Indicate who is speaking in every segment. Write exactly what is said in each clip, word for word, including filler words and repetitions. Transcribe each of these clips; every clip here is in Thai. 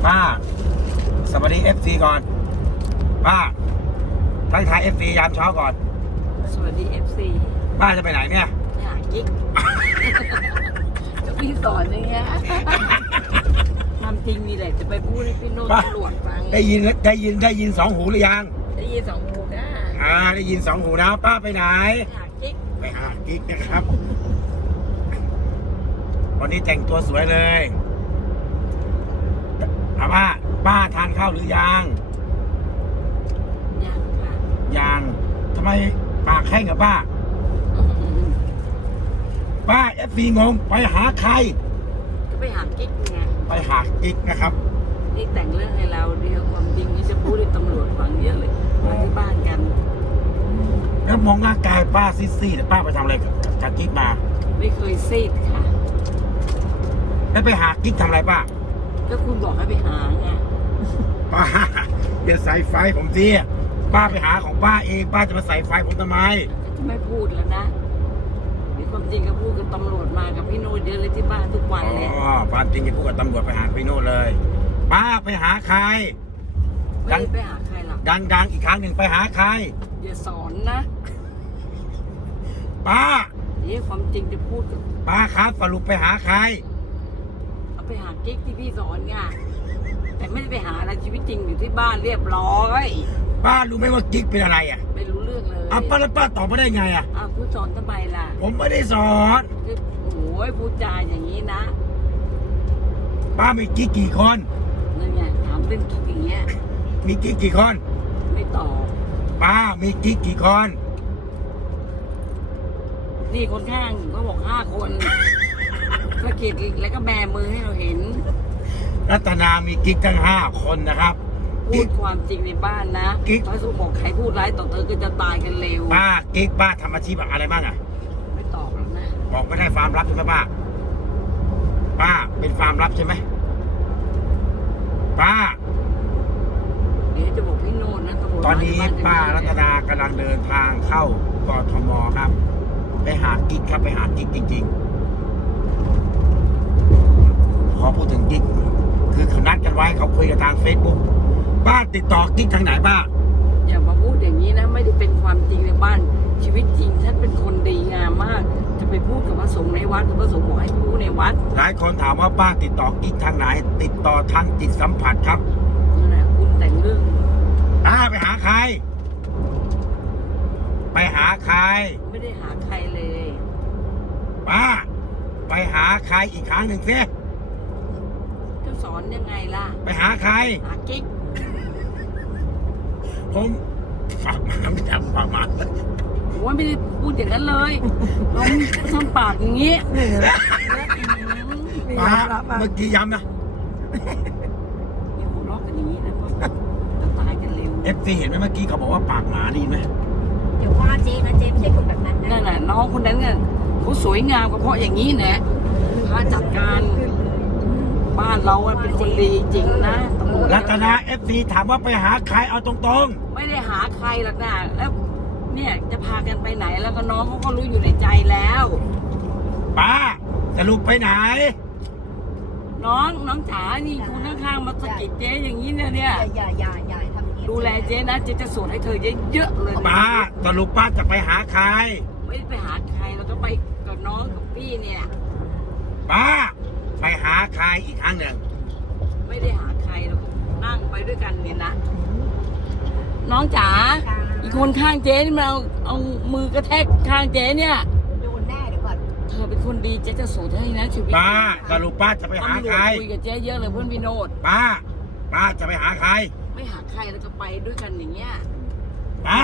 Speaker 1: ป้าสวัสดีเอฟซีก่อนป้าทักทายเอฟซียามเช้าก่อน
Speaker 2: สวัสดีเอฟซี
Speaker 1: ป้าจะไปไหนเนี่ย
Speaker 2: หากิ๊กจะพี่สอนอย่างเงี้ยความจริงนี่แหละจะไปพูดให้พี่โน้ตตำรวจฟัง
Speaker 1: ได้ยินได้ยินได้ยินสองหูหรือยัง
Speaker 2: ได้ยินสองหูนะ
Speaker 1: อ่าได้ยินสองหูนะป้าไปไหน
Speaker 2: หากิ๊ก
Speaker 1: ไปหากิ๊กนะครับวันนี้แต่งตัวสวยเลยถามว่าป้าทานข้าวหรือยัง
Speaker 2: ยังค่ะ
Speaker 1: ยังทำไมปากแห้งกับป้าป้าเอฟซีงงไปหาใคร
Speaker 2: ก็ไปหากิ๊กไง
Speaker 1: ไปหากิ๊กนะครับ
Speaker 2: นี่แต่งเรื่องให้เราเดียวความจริงนี่จะพูดให้ตำรวจฟังเยอะเลยมาที่บ้านกัน
Speaker 1: แล้วมองร่างกายป้าซีดๆแต่ป้าไปทำอะไรกับกิ๊กมา
Speaker 2: ไม่เคยซีดค่ะ
Speaker 1: แล้วไปหากิ๊กทำอะไรป้า
Speaker 2: ก็คุณบอกให้ไปหาไง
Speaker 1: ป้าอย่าใส่ไฟผมสิป้าไปหาของป้าเองป้าจะมาใส่ไฟผมทำไม
Speaker 2: ไม่พูดแล้วนะมีความจริงก็พูดกับตำรวจมากับพี่โน้ตเยอะเลยที่บ้านทุกวันเลย
Speaker 1: อ๋อความจริงจะพูดกับตำรวจไปหาพี่โน้ตเลยป้าไปหาใคร
Speaker 2: ไม่ไปหาใครหรอก
Speaker 1: ดังๆอีกครั้งหนึ่งไปหาใคร
Speaker 2: อย่าสอนนะ
Speaker 1: ป้า
Speaker 2: นี่ความจริงจะพูดกับ
Speaker 1: ป้าครับสรุปไปหาใคร
Speaker 2: เอาไปหากิ๊กที่พี่สอนไงแต่ไม่ได้ไปหาอะไรชีวิตจริงอยู่ที่บ้านเรียบร้อย
Speaker 1: ป้ารู้ไหมว่ากิ๊กเป็นอะไรอ่ะ
Speaker 2: ไม่รู้เรื่องเลย
Speaker 1: อ่ะป้าแล้วป้าตอบไม่ได้ไงอ่ะ
Speaker 2: อ้าวผู้สอนทำไมล่ะ
Speaker 1: ผมไม่ได้สอน
Speaker 2: คือโอ้ยพูดจาอย่างนี้นะ
Speaker 1: ป้ามีกิ๊กกี่คน
Speaker 2: นั่นไงถามเรื่องกิ๊กอย่างเงี้ย
Speaker 1: มีกิ๊กกี่คน
Speaker 2: ไม่ตอบ
Speaker 1: ป้ามีกิ๊กกี่คน
Speaker 2: นี่คนข้างก็บอกห้าคนสะกิดแล้วก็แบมือให้เราเห็น
Speaker 1: รัตนามีกิ๊กตั้งห้าคนนะครับ
Speaker 2: พูดความจริงในบ้านนะกิ๊กพระสุบอกใครพูดร้ายต่อเธอก็จะตายกันเร็ว
Speaker 1: ป้ากิ๊กป้าทำอาชีพอะไรบ้างอ่ะ
Speaker 2: ไม่ตอบแล้วนะ
Speaker 1: บอกไม่ได้ฟาร์มลับใช่ไหมป้าป้าเป็นฟาร์มลับใช่ไหมป้า
Speaker 2: เดี๋ยวจะบอกพี่โนนนะ
Speaker 1: ตอนนี้ป้ารัตนากำลังเดินทางเข้ากทมครับไปหากิ๊กครับไปหากิ๊กจริงๆขอพูดถึงกิ๊กคือเขานัดกันไว้เขาคุยกันทางเฟซบุ๊กป้าติดต่อกิ๊กทางไหนป้า
Speaker 2: อย่ามาพูดอย่างนี้นะไม่ได้เป็นความจริงในบ้านชีวิตจริงท่านเป็นคนดีงามมากจะไปพูดกับพระสงฆ์ในวัดพระสงฆ์บอกให้พูดในวัด
Speaker 1: หลายคนถามว่าป้าติดต่อกิ๊กทางไหนติดต่อทางจิตสัมผัสครับ
Speaker 2: นั่นแหละคุณแต่งเรื่อง
Speaker 1: ป้าไปหาใครไปหาใคร
Speaker 2: ไม่ได้หาใครเลย
Speaker 1: ป้าไปหาใครอีกครั้งหนึ่งสิ
Speaker 2: จะสอนยังไงล่ะ
Speaker 1: ไปหาใคร
Speaker 2: หากิ๊ก
Speaker 1: ผมฝากมาไม่จำฝากมา
Speaker 2: โอ้ยไม่ได้พูดอย่างนั้นเลยเราทำปากอย่างนี้
Speaker 1: ป้าเมื่อกี้ย้ำนะ
Speaker 2: อย่าหัวเราะกันอย่างนี้นะจะตายกันเร็ว
Speaker 1: เอฟซีเห็นไหมเมื่อกี้เขาบอกว่าปากหมาดีไหม
Speaker 3: เดี๋ยวว่าเจ๊นะเจ๊ไม่ใช่คนแบบนั้น
Speaker 2: นั่นแหละน้องคนนั้นเนี่ยเขาสวยงามก็เพราะอย่างนี้แหละพาจัดการบ้านเราเป็นคนดีจริงนะ
Speaker 1: รัตนาเอฟซีถามว่าไปหาใครเอาตรง
Speaker 2: ๆไม่ได้หาใครหรอกนะแล้วเนี่ยจะพากันไปไหนแล้วก็น้องเขาก็รู้อยู่ในใจแล้ว
Speaker 1: ป้าจะลุกไปไหน
Speaker 2: น้องน้องจ๋านี่คุณข้างๆมาสะกิดเจ๊อย่างนี้เนี่ยเนี่ย
Speaker 3: อย่าอย่าอย่าทำนี้
Speaker 2: ดูแลเจ๊นะเจ๊จะสวดให้เธอเยอะๆเลย
Speaker 1: ป้าสรุปป้าจะไปหาใคร
Speaker 2: ไม่ได้ไปหาใครแล้วก็ไปกับน้องกับพี่เนี่ย
Speaker 1: ป้าไปหาใครอีกครั้งหนึ่ง
Speaker 2: ไม่ได้หาใครแล้วก็นั่งไปด้วยกันเนี่ยนะน้องจ๋าอีกคนข้างเจ๊นี่มันเอาเอามือกระแทกข้างเจ๊เนี่ย
Speaker 3: โดนแน่เดี๋ยวก่อน
Speaker 2: เธอเป็นคนดีเจ๊จะสวดให้นะชีวิต
Speaker 1: ป้าสรุปป้าจะไปหาใคร
Speaker 2: คุยกับเจ๊เยอะเลยเพื่อนพี่โนด
Speaker 1: ป้าป้าจะไปหาใคร
Speaker 2: ไม่หาใครแล้วก็ไปด้วยกันอย่างเงี้ย
Speaker 1: ป้า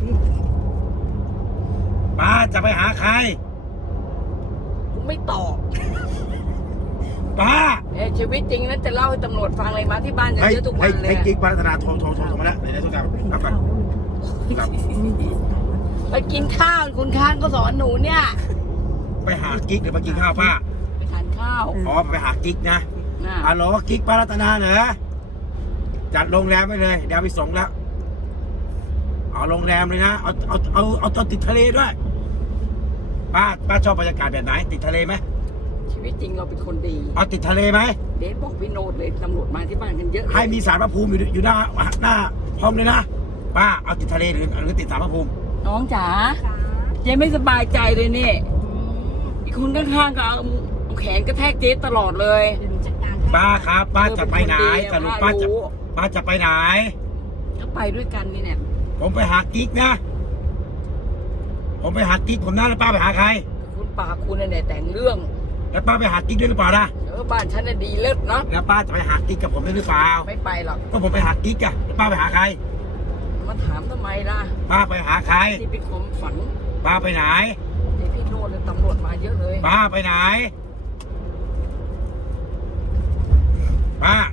Speaker 1: ป้าจะไปหาใคร
Speaker 2: ผมไม่ตอบ
Speaker 1: ป้า
Speaker 2: เออชีวิตจริงนั้นจะเล่าให้ตำรวจฟังเลยมาที่บ้านจะเยอะทุกวันเลย
Speaker 1: ให้กิ๊กพัฒนาโทรโทรโทรมาแล้วในในทุกการรับกัน
Speaker 2: ไปกินข้าวคุณข้างก็สอนหนูเนี่ย
Speaker 1: ไปหากิ๊กหรือไปกินข้าวป้า
Speaker 2: ไปทานข้าว
Speaker 1: อ๋อไปหากิ๊กนะฮัลโหลกิ๊กป้ารัตนาเหรอจัดโรงแรมไปเลยเดี๋ยวไปส่งแล้วเอาโรงแรมเลยนะเอาเอาเอาเอาตอนติดทะเลด้วยป้าป้าชอบบรรยากาศแบบไหนติดทะเลไหม
Speaker 2: ชชีวิตจริงเราเป็นคนดี
Speaker 1: เอาติดทะเลไหม
Speaker 2: เดชบอกพี่โนดเลยตำรวจมาที่บ้านกันเยอะเลย
Speaker 1: ให้มีสารพระภูมิอยู่อยู่หน้าหน้าห้องเลยนะป้าเอาติดทะเลหรือหรือติดสารพระภูมิ
Speaker 2: น้องจ๋า
Speaker 3: จ้า
Speaker 2: เจ๊ไม่สบายใจเลยนี่
Speaker 3: อืม
Speaker 2: อีกคนข้างๆก็เอาเอาแขนกระแทกเจ๊ตลอดเลย
Speaker 3: เดี๋ยวหนูจัดการให้
Speaker 1: ป้าครับป้าจะไปไหน
Speaker 2: เธ
Speaker 1: ส
Speaker 2: อเป็นคนดี
Speaker 1: รุป
Speaker 2: อะ
Speaker 1: ป้าจะ
Speaker 2: รู้
Speaker 1: ป้าจะไปไหน
Speaker 2: ก็ไปด้วยกันนี่เนี่ย
Speaker 1: ผมไปหากิ๊กนะ ผมไปหากิ๊กผมนะแล้วป้าไปหาใคร
Speaker 2: คุณป่าคุณเนี่ยแต่งเรื่อง
Speaker 1: แล้วป้าไปหากิ๊กด้วยหรือเปล่าล่ะ
Speaker 2: เออบ้านฉันน่ะดีเลิศเนาะ
Speaker 1: แล้วป้าจะไปหากิ๊กกับผมด้วยหรือเปล่า
Speaker 2: ไม่ไปหรอก
Speaker 1: ก็ผมไปหากิ๊กอะแล้วป้าไปหาใคร
Speaker 2: มาถามทำไมล่ะ
Speaker 1: ป้าไปหาใคร
Speaker 2: ที่เป็นความฝัน
Speaker 1: ป้าไปไหน
Speaker 2: เดี๋ยวพี่โนดเนี่ยตำรวจมาเยอะเลย
Speaker 1: ป้าไปไหน ป้า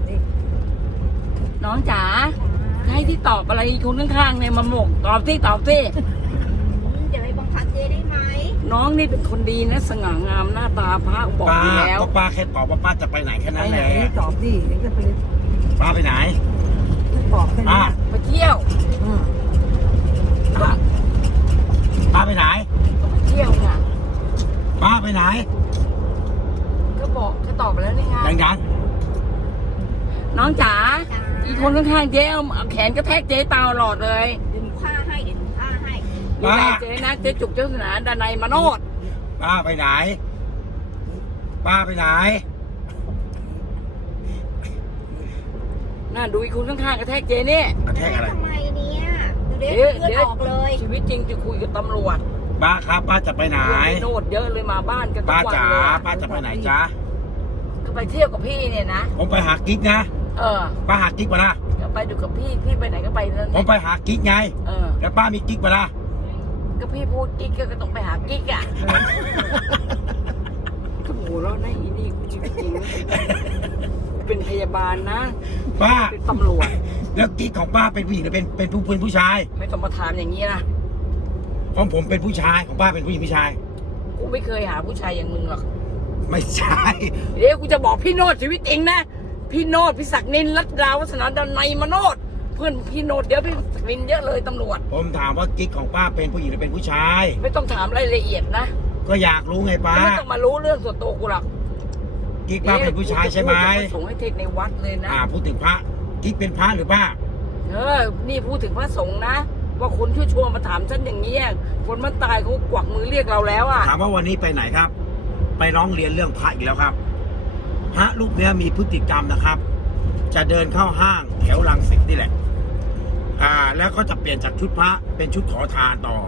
Speaker 2: น้องจ๋าให้ที่ตอบอะไรอีกคนข้างๆเนี่ยมาหมกตอบสิตอบสิ
Speaker 3: อืมเดี๋ยวไปบังคับเจ๊ได้ไหม
Speaker 2: น้องนี่เป็นคนดีนะสง่างามหน้าตาพระบอก
Speaker 1: ป้า
Speaker 2: อยู่แล้ว
Speaker 1: ก็ป้าแค่ตอบว่าป้าจะไปไหนแค่นั้นแหละ
Speaker 4: ตอบดิเดี๋ยวจะไป
Speaker 1: ป้าไปไหน
Speaker 4: บอกแค่
Speaker 1: ป้า
Speaker 4: นี้
Speaker 2: ไปเที่ยว
Speaker 4: อืม
Speaker 1: ป้าป้าไปไหน
Speaker 2: ไปเที่ยวไง
Speaker 1: ป้าไปไหน
Speaker 2: ก็บอกก็ตอบไปแล้วนี่ไง
Speaker 1: ดัง
Speaker 2: น้องจ๋า
Speaker 3: จ้า
Speaker 2: อีกคนข้างๆเจ๊เอาเอาแขนกระแทกเจ๊ตาหลอดเลย
Speaker 3: เดี๋ยวหนูฆ่าให้เดี๋ยวหนูฆ่าให้
Speaker 2: ดูแลเจ๊นะเจ๊จุกเจ้าสนาดานายมาโนด
Speaker 1: ๆป้าไปไหน ป้าไปไหน
Speaker 2: น่าดูอีกคนข้างๆกระแทกเจ๊นี่
Speaker 1: กระแทกอะไร
Speaker 3: ทำไมเนี่ยดูเด็ก
Speaker 2: เดี๋ยว
Speaker 3: เลือด
Speaker 2: เดี๋ยว
Speaker 3: ออกเลย
Speaker 2: ชีวิตจริงจะคุยกับตำรวจ
Speaker 1: ป้าครับป้าจะไปไหน
Speaker 2: เพื่อนพี่โนดเยอะเลยมาบ้านกันทุ
Speaker 1: ป้าก
Speaker 2: วัน
Speaker 1: จ๋า
Speaker 2: เลยอะ
Speaker 1: ป้าจะไปไหนจ๊ะ
Speaker 2: ก็ไปเที่ยวกับพี่เนี่ยนะ
Speaker 1: ผมไปหากิ๊กนะ
Speaker 2: เออ
Speaker 1: ป้าหากิ๊กปะล่ะ
Speaker 2: ก็ไปดูกับพี่พี่ไปไหนก็ไปนั่น
Speaker 1: ผมไปหากิ๊กไง
Speaker 2: เออ
Speaker 1: แล้วป้ามีกิ๊กปะล่ะ
Speaker 2: ก็พี่พูดกิ๊กก็ต้องไปหากิ๊กอ่ะก็โหแล้วนะอีนี่กูชีวิตจริงนะกูเป็นพยาบาลนะ
Speaker 1: ป้า
Speaker 2: เป็นตำรวจ
Speaker 1: แล้วกิ๊กของป้าเป็นผู้หญิงหรือเป็นเป็นผู้เป็นผู้ชาย
Speaker 2: ไม่ต้องมาถามอย่างนี้นะ
Speaker 1: ของผมเป็นผู้ชายของป้าเป็นผู้หญิงผู้ชาย
Speaker 2: กูไม่เคยหาผู้ชายอย่างมึงหรอก
Speaker 1: ไม่ใช่
Speaker 2: เดี๋ยวกูจะบอกพี่โนดชีวิตจริงนะ พี่โนดพี่ศักดิ์นินรัตดาวัฒนาดนัยมโนดเพื่อนพี่โนดเดี๋ยวพี่ศักดิ์นินเยอะเลยตำรวจ
Speaker 1: ผมถามว่ากิ๊กของป้าเป็นผู้หญิงหรือเป็นผู้ชาย
Speaker 2: ไม่ต้องถามรายละเอียดนะ
Speaker 1: ก็อยากรู้ไงป้า
Speaker 2: ไม่ต้องมารู้เรื่องส่วนตัวกูหรอก
Speaker 1: กิ๊กป้าเป็นผู้ชายใช่ไหม
Speaker 2: เดี๋ยวกูจะพูดกับพระสงฆ์ให้เทศในวัดเลยนะ
Speaker 1: อ่าพูดถึงพระกิ๊กเป็นพระหรือป้า
Speaker 2: เออ นี่พูดถึงพระสงฆ์นะ ว่าคนชั่วๆมาถามฉันอย่างนี้ยคนมันตายเขากวักมือเรียกเราแล้วอ่ะ
Speaker 1: ถามว่าวันนี้ไปไหนครับ ไปร้องเรียนเรื่องพระอีกแล้วครับ พระรูปเนี้ยมีพฤติกรรมนะครับ จะเดินเข้าห้างแถวรังสิตนี่แหละ อ่า แล้วก็จะเปลี่ยนจากชุดพระเป็นชุดขอทานต่อ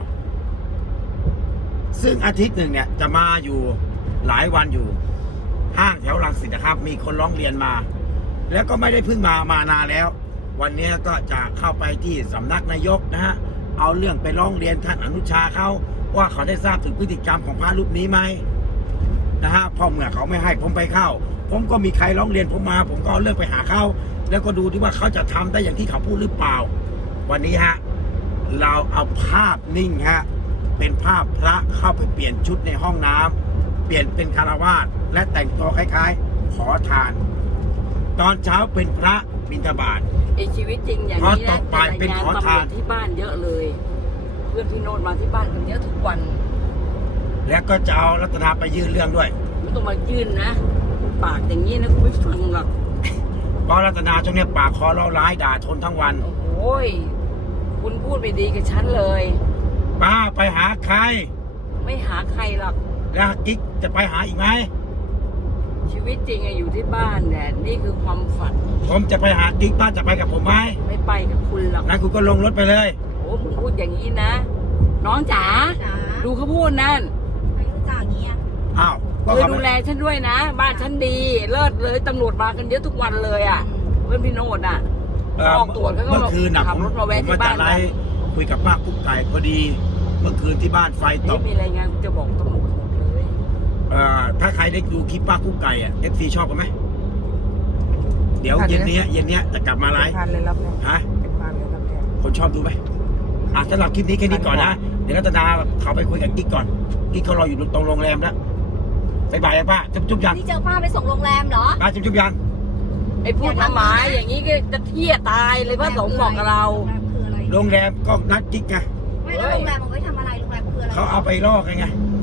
Speaker 1: ซึ่งอาทิตย์หนึ่งเนี่ยจะมาอยู่หลายวันอยู่ ห้างแถวรังสิตนะครับ มีคนร้องเรียนมา แล้วก็ไม่ได้เพิ่งมามานานแล้ว วันนี้ก็จะเข้าไปที่สำนักนายกนะฮะ เอาเรื่องไปร้องเรียนท่านอนุชาเขาว่าเขาได้ทราบถึงพฤติกรรมของพระรูปนี้ไหมนะฮะพอเมื่อเขาไม่ให้ผมไปเข้า ผมก็มีใครร้องเรียนผมมา ผมก็เอาเรื่องไปหาเขาแล้วก็ดูที่ว่าเขาจะทำได้อย่างที่เขาพูดหรือเปล่า วันนี้ฮะเราเอาภาพนิ่งฮะเป็นภาพพระเข้าไปเปลี่ยนชุดในห้องน้ำเปลี่ยนเป็นคารวาสและแต่งตัวคล้ายๆ ขอทาน ตอนเช้าเป็นพระบิณฑบาต
Speaker 2: ไอชีวิตจริงอย่างนี้
Speaker 1: พอต่
Speaker 2: นะ
Speaker 1: อไปเป็นขอทาน
Speaker 2: ตำรวจที่บ้านเยอะเลย เพื่อนพี่โนดมาที่บ้านกันเยอะทุกวัน
Speaker 1: แล้วก็จะเอารัตนาไปยื่นเรื่องด้วย
Speaker 2: ไม่ต้องมายื่นนะ ปากอย่างนี้นะกูไม่ฟังหรอก
Speaker 1: เพราะรัตนาช่วงนี้ปากคอเล่าร้ายด่าทนทั้งวัน
Speaker 2: โอ้โหยคุณพูดไม่ดีกับฉันเลย
Speaker 1: ป้าไปหาใคร
Speaker 2: ไม่หาใครหรอก
Speaker 1: แล้วกิ๊กจะไปหาอีกไหม
Speaker 2: ชีวิตจริงอะอยู่ที่บ้านเนี่ยนี่คือความฝัน
Speaker 1: ผมจะไปหากิ๊กป้าจะไปกับผมไหม
Speaker 2: ไม่ไปกับคุณหรอก
Speaker 1: งั้นคุณก็ลงรถไปเลย
Speaker 2: โอ้มึงพูดอย่างนี้นะ น้องจ๋า
Speaker 3: จ้า
Speaker 2: ดูเขาพูดนั่น
Speaker 3: ไม่รู้จักอย่างเงี้ย
Speaker 1: อ้าวก็
Speaker 2: เคย
Speaker 1: เขา
Speaker 2: ดู
Speaker 1: ไม่
Speaker 2: แลฉันด้วยนะ บ้านฉันดี เลิศเลยตำรวจมากันเยอะทุกวันเลยอ่ะ เพื่อนพี่โนดอ่ะ
Speaker 1: เอ่อ
Speaker 2: ออกตรวจเขาก็
Speaker 1: เมื่อคืนน่ะ
Speaker 2: ขั
Speaker 1: ผ
Speaker 2: บ
Speaker 1: ม
Speaker 2: รถมาแวะ
Speaker 1: ผม
Speaker 2: ที่
Speaker 1: มา
Speaker 2: บ้า
Speaker 1: จั
Speaker 2: น
Speaker 1: ดไลฟ์คุยกับป้ากุ๊กไก่พอดี เมื่อคืนที่บ้านไฟต
Speaker 2: นี่
Speaker 1: ก
Speaker 2: มีรายงานจะบอกตำรวจหมดเลย
Speaker 1: เอ่อถ้าใครได้ดูคลิปป้ากุ๊กไก่อ่ะเอฟซีชอบกันไหมเดี๋ยวเย็นนี้เย็นนี้จะกลับมาไลฟ์
Speaker 4: พันเลยรับเนี่ย
Speaker 1: ฮะ
Speaker 4: เป็นพันเลยรับเนี่ย
Speaker 1: คนชอบดูไหมอ่ะสำหรับคลิปนี้แค่นี้ก่อนนะ เดี๋ยวรัตนาเขาไปคุยกับกิ๊กก่อน กิ๊กเขารออยู่ตรงโรงแรมแล้วบ๊ายบายยังป้า จุ๊บจุ๊บยัง
Speaker 3: นี่เจอป้าไปส่งโรงแรมเหรอ
Speaker 1: ป้าจุ๊บจุ๊บยัง
Speaker 2: ไอ้พูดมาหมายอย่างนี้ก็จะเที่ยตายเลยพระสงฆ์บอกกับเรา
Speaker 3: โรงแรมคืออะไร
Speaker 1: โรงแรมก็นัดกิ๊กไง
Speaker 3: ไม่แล้วโรงแรมมันไว้ทำอะไรโรงแรมคืออะไร
Speaker 1: เขาเอาไปล่อกันไง
Speaker 2: โอ้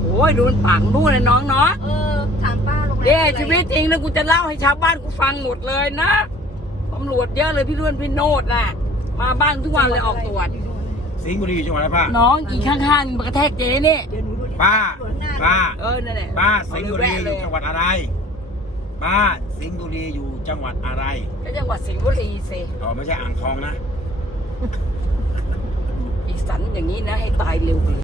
Speaker 2: อ้ยดูมันปากนู่นเลยน้องเนาะ
Speaker 3: เออถามป้าโรงแรม
Speaker 2: เด้
Speaker 3: อะไร
Speaker 2: ชีวิตจริงนะกูจะเล่าให้ชาวบ้านกูฟังหมดเลยนะตำรวจเยอะเลยพี่ล้วนพี่โนดน่ะ มาบ้านทุกวันเลยออกตรวจ
Speaker 1: สิงห์บุรีอยู่จังหวัดอะไรป้า
Speaker 2: น้องอีกข้างๆมากระแทกเจ๊นี่
Speaker 4: เดี๋ยวหนูดูดิ
Speaker 1: ป้าป้า
Speaker 2: เออนั่นแหละ
Speaker 1: ป้าสิงห์บุรีอ
Speaker 2: เล
Speaker 1: ยู่
Speaker 2: ย
Speaker 1: จังหวัดอะไรป้าสิงห์บุรีอยู่จังหวัดอะไร
Speaker 2: ก็จังหวัดสิงห์บุรีสิ
Speaker 1: อ๋อไม่ใช่อ่างทองนะ
Speaker 2: อีสันอย่างนี้นะให้ตายเร็วไปเลย